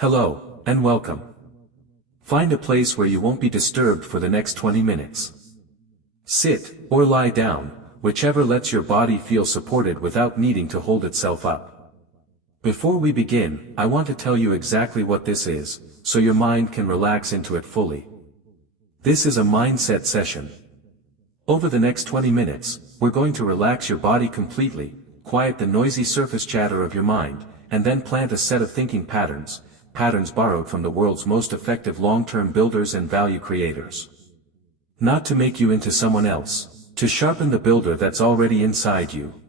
Hello, and welcome. Find a place where you won't be disturbed for the next 20 minutes. Sit, or lie down, whichever lets your body feel supported without needing to hold itself up. Before we begin, I want to tell you exactly what this is, so your mind can relax into it fully. This is a mindset session. Over the next 20 minutes, we're going to relax your body completely, quiet the noisy surface chatter of your mind, and then plant a set of thinking patterns borrowed from the world's most effective long-term builders and value creators. Not to make you into someone else, to sharpen the builder that's already inside you.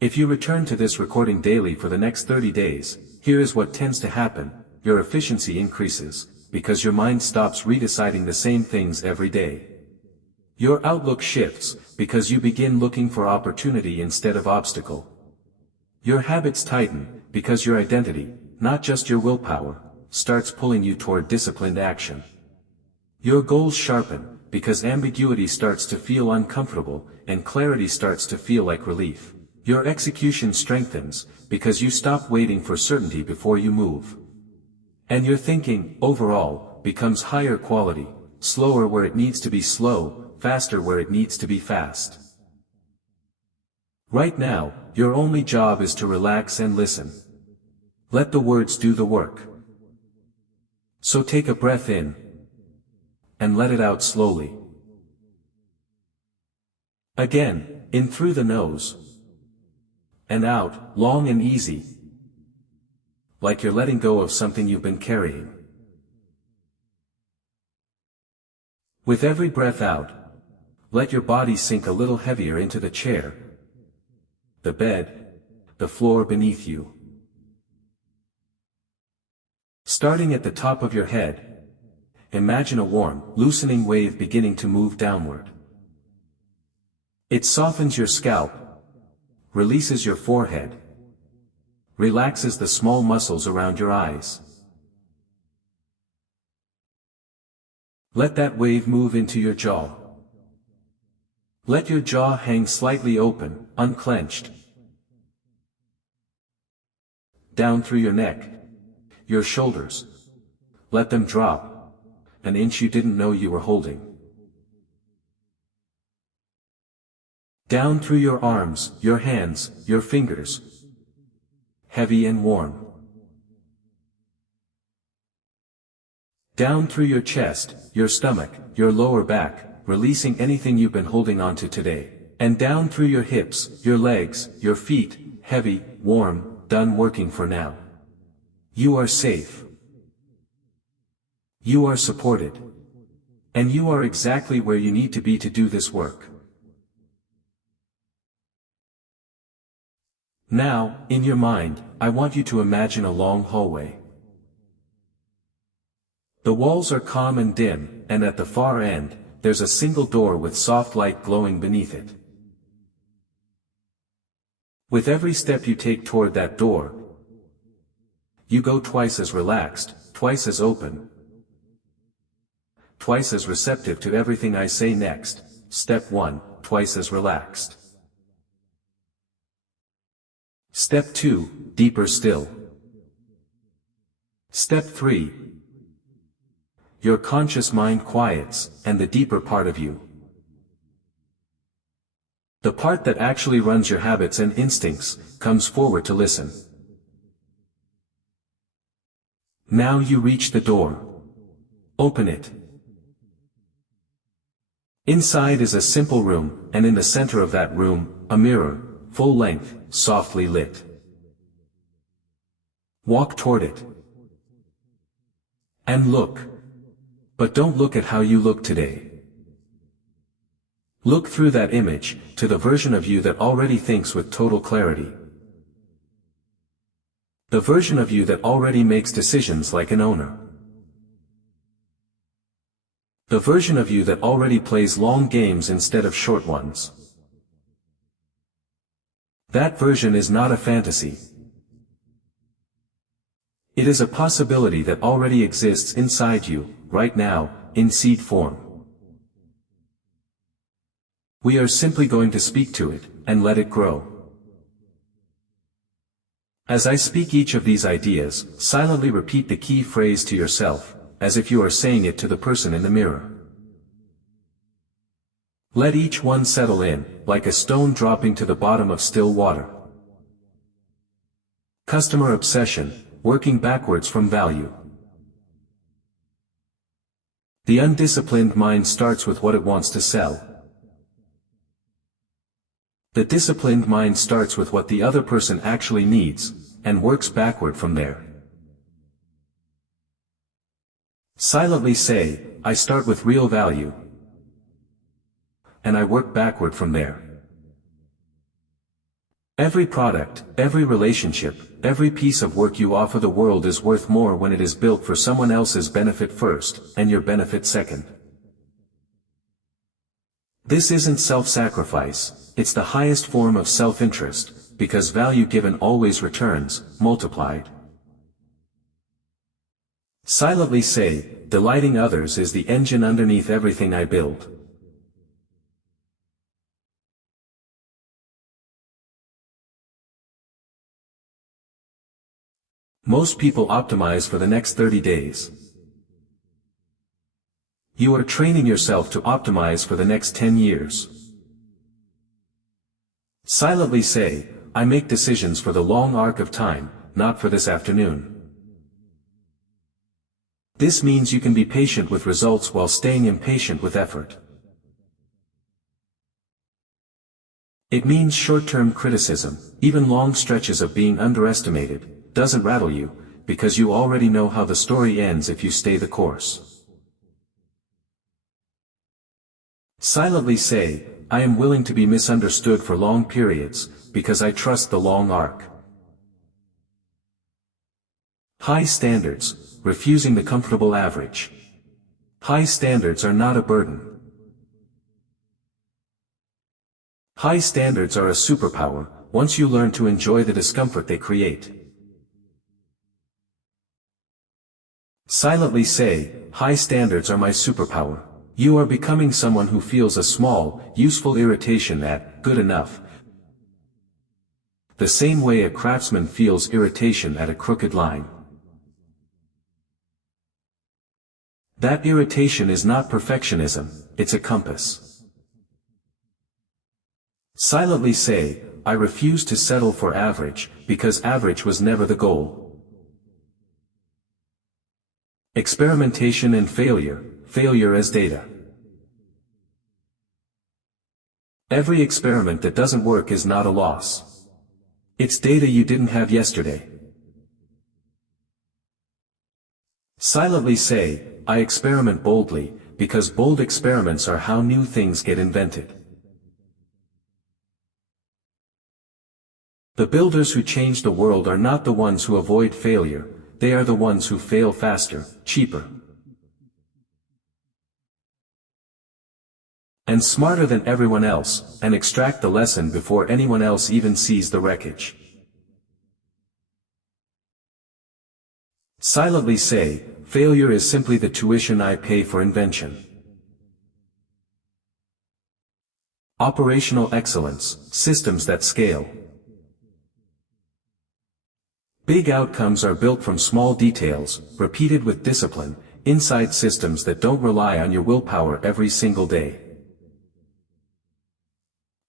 If you return to this recording daily for the next 30 days, here is what tends to happen: your efficiency increases, because your mind stops redeciding the same things every day. Your outlook shifts, because you begin looking for opportunity instead of obstacle. Your habits tighten, because your identity, not just your willpower, starts pulling you toward disciplined action. Your goals sharpen, because ambiguity starts to feel uncomfortable, and clarity starts to feel like relief. Your execution strengthens, because you stop waiting for certainty before you move. And your thinking, overall, becomes higher quality, slower where it needs to be slow, faster where it needs to be fast. Right now, your only job is to relax and listen. Let the words do the work. So take a breath in, and let it out slowly. Again, in through the nose, and out, long and easy, like you're letting go of something you've been carrying. With every breath out, let your body sink a little heavier into the chair, the bed, the floor beneath you. Starting at the top of your head, imagine a warm, loosening wave beginning to move downward. It softens your scalp, releases your forehead, relaxes the small muscles around your eyes. Let that wave move into your jaw. Let your jaw hang slightly open, unclenched. Down through your neck, your shoulders. Let them drop, an inch you didn't know you were holding. Down through your arms, your hands, your fingers. Heavy and warm. Down through your chest, your stomach, your lower back, releasing anything you've been holding onto today. And down through your hips, your legs, your feet, heavy, warm, done working for now. You are safe. You are supported. And you are exactly where you need to be to do this work. Now, in your mind, I want you to imagine a long hallway. The walls are calm and dim, and at the far end, there's a single door with soft light glowing beneath it. With every step you take toward that door, you go twice as relaxed, twice as open, twice as receptive to everything I say next. Step 1, twice as relaxed. Step 2, deeper still. Step 3, your conscious mind quiets, and the deeper part of you, the part that actually runs your habits and instincts, comes forward to listen. Now you reach the door. Open it. Inside is a simple room, and in the center of that room, a mirror, full length, softly lit. Walk toward it. And look. But don't look at how you look today. Look through that image, to the version of you that already thinks with total clarity. The version of you that already makes decisions like an owner. The version of you that already plays long games instead of short ones. That version is not a fantasy. It is a possibility that already exists inside you, right now, in seed form. We are simply going to speak to it, and let it grow. As I speak each of these ideas, silently repeat the key phrase to yourself, as if you are saying it to the person in the mirror. Let each one settle in, like a stone dropping to the bottom of still water. Customer obsession, working backwards from value. The undisciplined mind starts with what it wants to sell. The disciplined mind starts with what the other person actually needs, and works backward from there. Silently say, I start with real value, and I work backward from there. Every product, every relationship, every piece of work you offer the world is worth more when it is built for someone else's benefit first, and your benefit second. This isn't self-sacrifice, it's the highest form of self-interest, because value given always returns, multiplied. Silently say, delighting others is the engine underneath everything I build. Most people optimize for the next 30 days. You are training yourself to optimize for the next 10 years. Silently say, I make decisions for the long arc of time, not for this afternoon. This means you can be patient with results while staying impatient with effort. It means short-term criticism, even long stretches of being underestimated, doesn't rattle you, because you already know how the story ends if you stay the course. Silently say, I am willing to be misunderstood for long periods, because I trust the long arc. High standards, refusing the comfortable average. High standards are not a burden. High standards are a superpower, once you learn to enjoy the discomfort they create. Silently say, high standards are my superpower. You are becoming someone who feels a small, useful irritation at good enough, the same way a craftsman feels irritation at a crooked line. That irritation is not perfectionism, it's a compass. Silently say, I refuse to settle for average, because average was never the goal. Experimentation and failure, failure as data. Every experiment that doesn't work is not a loss. It's data you didn't have yesterday. Silently say, I experiment boldly, because bold experiments are how new things get invented. The builders who change the world are not the ones who avoid failure, they are the ones who fail faster, cheaper, and smarter than everyone else, and extract the lesson before anyone else even sees the wreckage. Silently say, failure is simply the tuition I pay for invention. Operational excellence, systems that scale. Big outcomes are built from small details, repeated with discipline, inside systems that don't rely on your willpower every single day.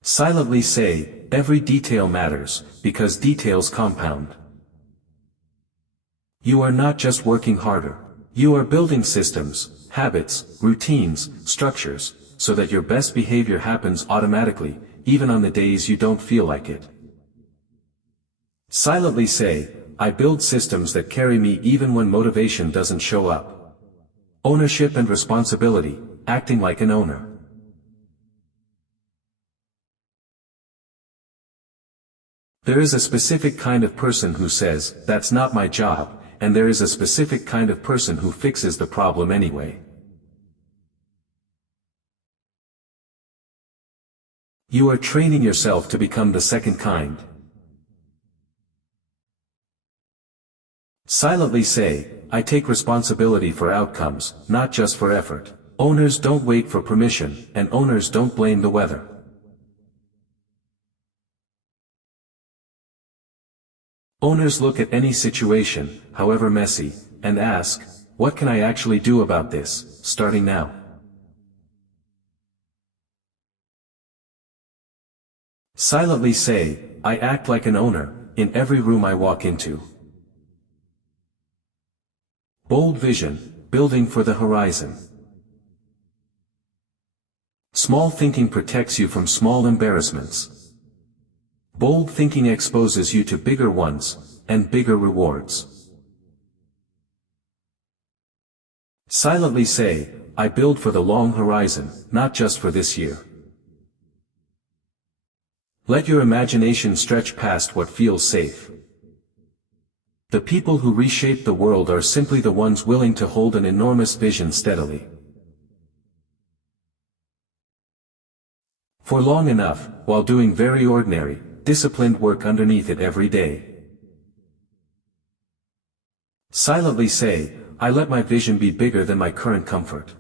Silently say, every detail matters, because details compound. You are not just working harder. You are building systems, habits, routines, structures, so that your best behavior happens automatically, even on the days you don't feel like it. Silently say, I build systems that carry me even when motivation doesn't show up. Ownership and responsibility, acting like an owner. There is a specific kind of person who says, that's not my job, and there is a specific kind of person who fixes the problem anyway. You are training yourself to become the second kind. Silently say, I take responsibility for outcomes, not just for effort. Owners don't wait for permission, and owners don't blame the weather. Owners look at any situation, however messy, and ask, what can I actually do about this, starting now? Silently say, I act like an owner, in every room I walk into. Bold vision, building for the horizon. Small thinking protects you from small embarrassments. Bold thinking exposes you to bigger ones, and bigger rewards. Silently say, I build for the long horizon, not just for this year. Let your imagination stretch past what feels safe. The people who reshape the world are simply the ones willing to hold an enormous vision steadily. For long enough, while doing very ordinary, disciplined work underneath it every day. Silently say, I let my vision be bigger than my current comfort.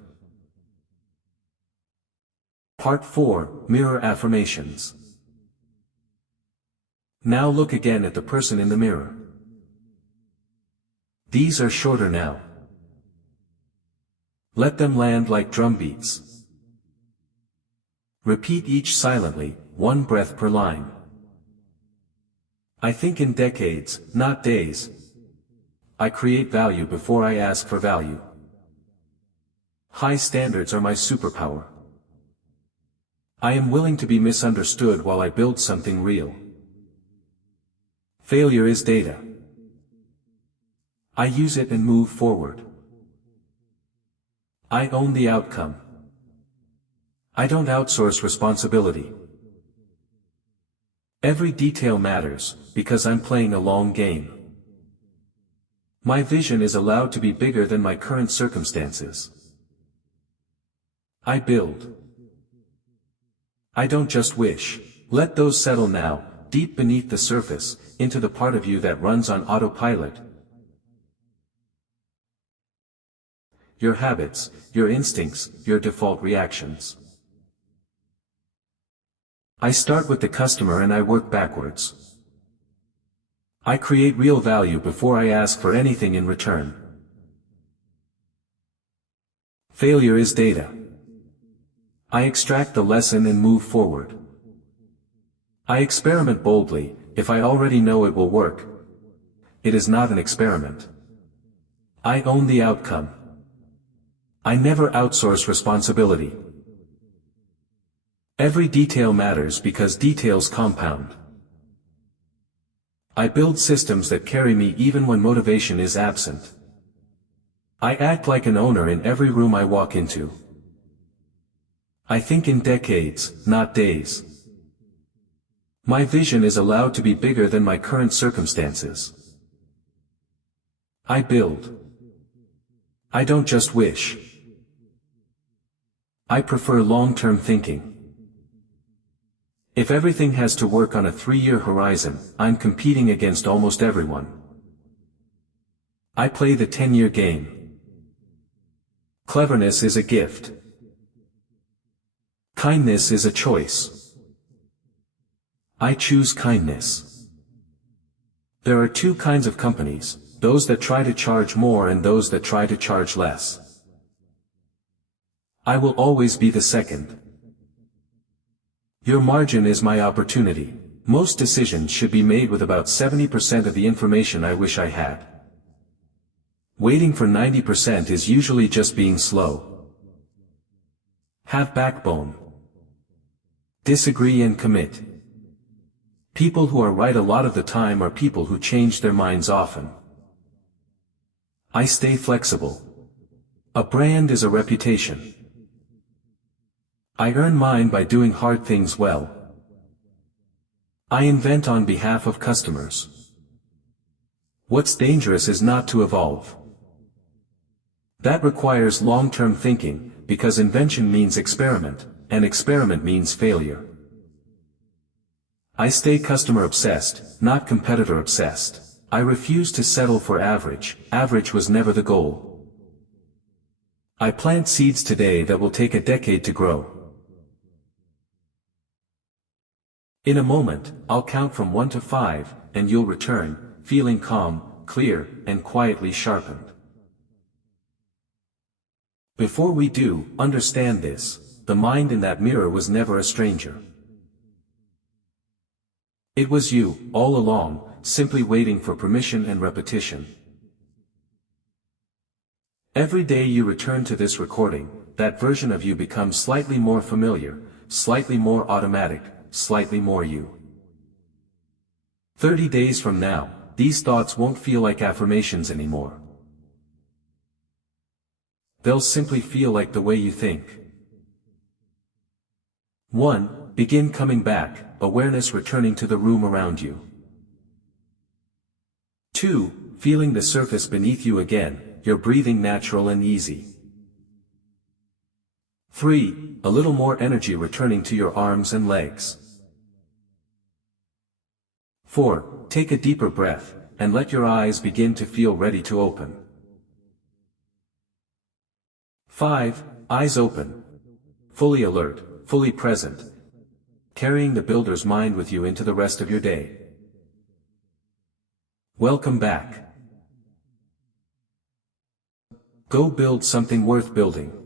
Part 4, Mirror Affirmations. Now look again at the person in the mirror. These are shorter now. Let them land like drum beats. Repeat each silently, one breath per line. I think in decades, not days. I create value before I ask for value. High standards are my superpower. I am willing to be misunderstood while I build something real. Failure is data. I use it and move forward. I own the outcome. I don't outsource responsibility. Every detail matters, because I'm playing a long game. My vision is allowed to be bigger than my current circumstances. I build. I don't just wish. Let those settle now, deep beneath the surface, into the part of you that runs on autopilot. Your habits, your instincts, your default reactions. I start with the customer and I work backwards. I create real value before I ask for anything in return. Failure is data. I extract the lesson and move forward. I experiment boldly, if I already know it will work. It is not an experiment. I own the outcome. I never outsource responsibility. Every detail matters because details compound. I build systems that carry me even when motivation is absent. I act like an owner in every room I walk into. I think in decades, not days. My vision is allowed to be bigger than my current circumstances. I build. I don't just wish. I prefer long-term thinking. If everything has to work on a 3-year horizon, I'm competing against almost everyone. I play the 10-year game. Cleverness is a gift. Kindness is a choice. I choose kindness. There are 2 kinds of companies, those that try to charge more and those that try to charge less. I will always be the second. Your margin is my opportunity. Most decisions should be made with about 70% of the information I wish I had. Waiting for 90% is usually just being slow. Have backbone. Disagree and commit. People who are right a lot of the time are people who change their minds often. I stay flexible. A brand is a reputation. I earn mine by doing hard things well. I invent on behalf of customers. What's dangerous is not to evolve. That requires long-term thinking, because invention means experiment, and experiment means failure. I stay customer-obsessed, not competitor-obsessed. I refuse to settle for average. Average was never the goal. I plant seeds today that will take a decade to grow. In a moment, I'll count from 1 to 5, and you'll return, feeling calm, clear, and quietly sharpened. Before we do understand this, the mind in that mirror was never a stranger. It was you, all along, simply waiting for permission and repetition. Every day you return to this recording, that version of you becomes slightly more familiar, slightly more automatic, slightly more you. 30 days from now, these thoughts won't feel like affirmations anymore. They'll simply feel like the way you think. 1. Begin coming back, awareness returning to the room around you. 2. Feeling the surface beneath you again, your breathing natural and easy. 3. A little more energy returning to your arms and legs. 4. Take a deeper breath, and let your eyes begin to feel ready to open. 5. Eyes open. Fully alert, fully present. Carrying the builder's mind with you into the rest of your day. Welcome back. Go build something worth building.